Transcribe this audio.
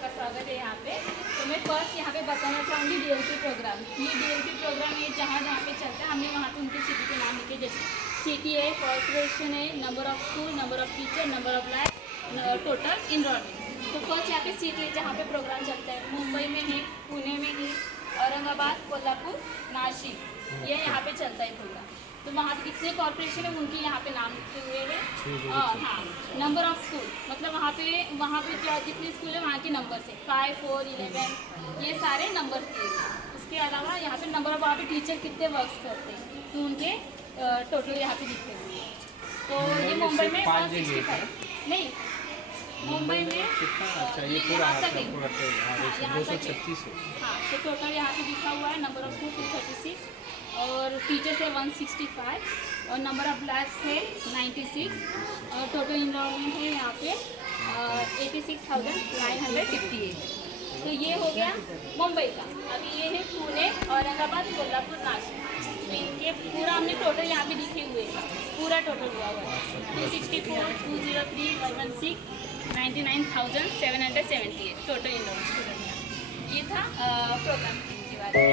सबका स्वागत है यहाँ पे। तो मैं फर्स्ट यहाँ पे बताना चाहूँगी डीएलपी प्रोग्राम। ये डीएलपी प्रोग्राम है जहाँ जहाँ पे चलता है, हमने वहाँ पे उनके सिटी के नाम लिखे, जैसे सिटी है, कॉर्पोरेशन है, number of school, number of teacher, number of labs, total enrolment. तो फर्स्ट यहाँ पे सिटी है जहाँ पे प्रोग्राम चलता है, मुंबई में है, पुणे में है, औरंगाबाद, कोल्हापुर, नासिक, ये यहाँ पे चलता है प्रोग्राम। तो वहाँ पे कितने कॉर्पोरेशन है उनके यहाँ पे नाम लिखे हुए हैं। हाँ, नंबर ऑफ स्कूल मतलब वहाँ पे जो जितने स्कूल है वहाँ के नंबर से 5, 4, 11 ये सारे नंबर दिए हैं। उसके अलावा यहाँ पे नंबर ऑफ वहाँ पे टीचर कितने वर्क्स करते हैं तो उनके टोटल यहाँ पे लिखे हुए हैं। तो ये मुंबई में 165 नहीं, मुंबई में यहाँ तक है, यहाँ तक है। हाँ, तो टोटल यहाँ पे लिखा हुआ है नंबर ऑफ स्कूल 236 और टीचर्स है 165 और नंबर ऑफ लैब्स है 96 और टोटल इनरोलमेंट है यहाँ पे 86,958। तो ये हो गया मुंबई का। अभी ये है पुणे, औरंगाबाद, कोल्हापुर, नासिक। तो इनके पूरा हमने टोटल यहाँ पे लिखे हुए हैं, पूरा टोटल हुआ हुआ है 264, 203, 116, 99,778 टोटल इनरोलमेंट स्टूडेंट। ये था प्रोग्राम के बारे में।